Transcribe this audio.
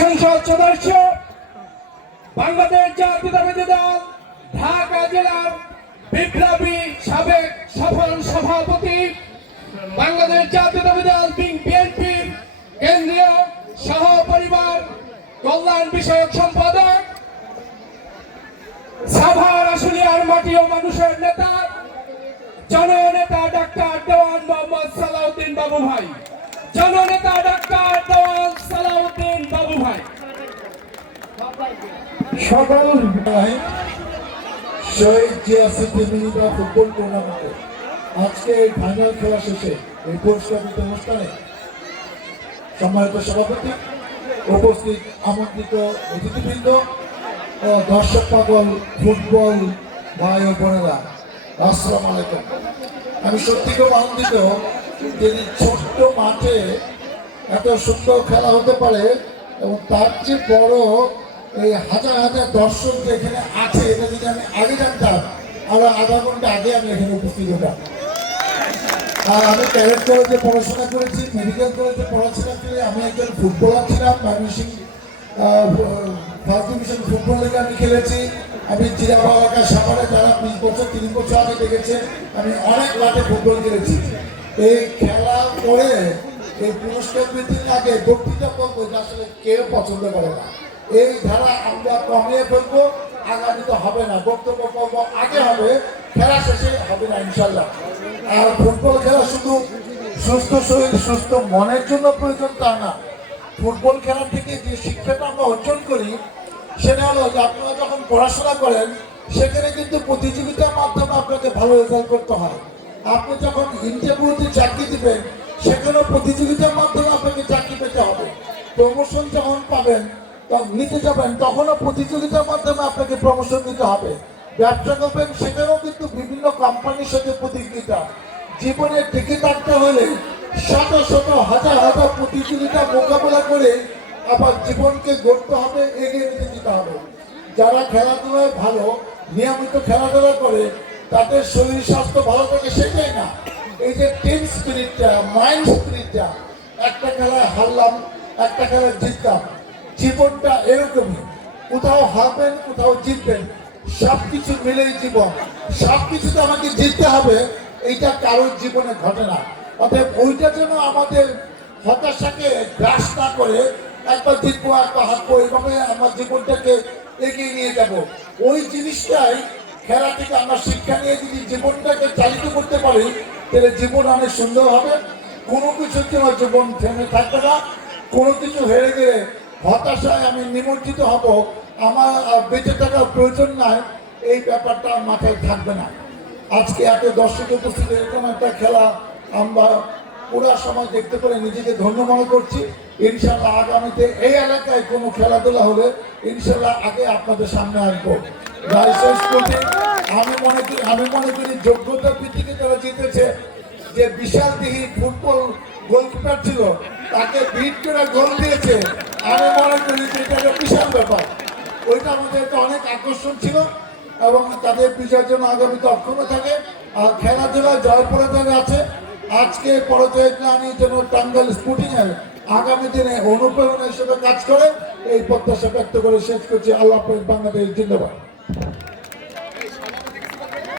সংসদ সদস্য, বাংলাদেশ জাতীয়তাবাদী দল, ঢাকা জেলার বিপ্লবী সাবেক সফল সভাপতি, বাংলাদেশ জাতীয়তাবাদী দল বিএনপির কেন্দ্রীয় সহ পরিবার কল্যাণ বিষয়ক সম্পাদক, সাভার আশুলিয়ার মাটি ও মানুষের নেতা, জননেতা ডাক্তার দেওয়ান মোহাম্মদ সালাউদ্দিন বাবু ভাই। জননেতা ডাক্তার দেওয়ান সালাউদ্দিন বাবু ভাই সকল শহীদ জিয়া স্মৃতি মিনিদা ফুটবল টুর্নামেন্টে। আজকে এই ফাইনাল খেলা শেষে এই পুরস্কার অনুষ্ঠানে সম্মানিত সভাপতি, উপস্থিত আমন্ত্রিত অতিথিবৃন্দ ও দর্শক পাগল, ফুটবল ভাই ও বোনেরা, আসসালাম আলাইকুম। আমি সত্যি খুব আনন্দিত যে ছোট্ট মাঠে এত সুন্দর খেলা হতে পারে এবং তার চেয়ে বড় এই হাজার হাজার দর্শক যে এখানে আছে, এটা যদি আমি আগে জানতাম আরও আধা ঘণ্টা আগে আমি এখানে উপস্থিত হতাম। আর আমি ক্যারেট কলেজে পড়াশোনা করেছি মেডিকেল কলেজে পড়াশোনা করে আমি একজন ফুটবলার ছিলাম ময়মনসিং ফার্স্ট ডিভিশন ফুটবল লিগে আমি খেলেছি। আমি জিরাবা এলাকার সাভারে যারা বিশ বছর তিরিশ বছর আগে দেখেছে আমি অনেক মাঠে ফুটবল খেলেছি। এই খেলা করে, এই পুরস্কার বৃদ্ধির আগে বক্তৃতা করব আসলে কেউ পছন্দ করে না। এই ধারা আমরা কমিয়ে ফেলব। আগামীতে হবে না, বক্তব্য করব আগে হবে, খেলা শেষে হবে না ইনশাল্লাহ আর ফুটবল খেলা শুধু সুস্থ শরীর, সুস্থ মনের জন্য প্রয়োজন তা না। ফুটবল খেলা থেকে যে শিক্ষাটা আমরা অর্জন করি, সেটা হলো যে আপনারা যখন পড়াশোনা করেন, সেখানে কিন্তু প্রতিযোগিতার মাধ্যমে আপনাকে ভালো রেজাল্ট করতে হয়। আপনি যখন ইন্টারভিউতে চাকরি দেবেন, সেখানেও প্রতিযোগিতার মাধ্যমে আপনাকে চাকরি পেতে হবে। প্রমোশন যখন পাবেন নিতে যাবেন, তখনও প্রতিযোগিতার মাধ্যমে আপনাকে প্রমোশন দিতে হবে। ব্যবসা করবেন, সেখানেও কিন্তু বিভিন্ন কোম্পানির সাথে প্রতিযোগিতা। জীবনে টিকে থাকতে হলে শত শত, হাজার হাজার প্রতিযোগিতা মোকাবেলা করে আবার জীবনকে গড়তে হবে, এগিয়ে নিতে যেতে হবে। যারা খেলাধুলায় ভালো, নিয়মিত খেলাধুলা করে, তাদের শরীর স্বাস্থ্য ভালো থাকে সেটাই না। এই যে টিম স্পিরিটটা মাইন্ড স্পিরিটটা একটা খেলায় হারলাম, একটা খেলায় জিতলাম জীবনটা এরকমই। কোথাও হারবেন, কোথাও জিতবেন সব কিছু মিলেই জীবন। সব কিছুতে আমাকে জিততে হবে, এইটা কারোর জীবনে ঘটে না। অতএব ওইটা যেন আমাদের হতাশাকে গ্রাস না করে, একবার জিতবো, একবার হারবো, এইভাবে আমার জীবনটাকে এগিয়ে নিয়ে যাব। ওই জিনিসটাই খেলা থেকে আমরা শিক্ষা নিয়ে যদি জীবনটাকে চালিত করতে পারি, তাহলে জীবন অনেক সুন্দর হবে। কোনো কিছুর জন্য জীবন থেমে থাকবে না। কোনো কিছু হেরে গেলে হতাশায় আমি নিমজ্জিত হব। আমার বেঁচে থাকার প্রয়োজন নাই। এই ব্যাপারটা মাথায় থাকবে না। আজকে এত দর্শক উপস্থিত, এরকম একটা খেলা আমরা পুরা সময় দেখতে পেরে নিজেকে ধন্য মনে করছি। ইনশাল্লাহ আগামীতে এই এলাকায় কোনো খেলাধুলা হলে ইনশাল্লাহ আগে আপনাদের সামনে আসব। আমি মনে করি, আমি মনে করি যোগ্যতার ভিত্তিতে তারা জিতেছে, যে বিশাল দিঘি ফুটবল গোলকিপার ছিল, তাকে বিট করে গোল দিয়েছে। আমি মনে করি যে এটা একটা বিশাল ব্যাপার। ওইটা আমাদের একটা অনেক আকর্ষণ ছিল এবং তাদের বিজয়ের জন্য আগামীতে অক্ষম থাকে। আর খেলাধুলা জয় পরাজয় আছে। আজকে পরাজয় আমি যেন টাঙ্গাল স্পুটিং এর আগামী দিনে অনুপ্রেরণা হিসেবে কাজ করে, এই প্রত্যাশা ব্যক্ত করে শেষ করছি। আল্লাহ বাংলাদেশ জিন্দাবাদ।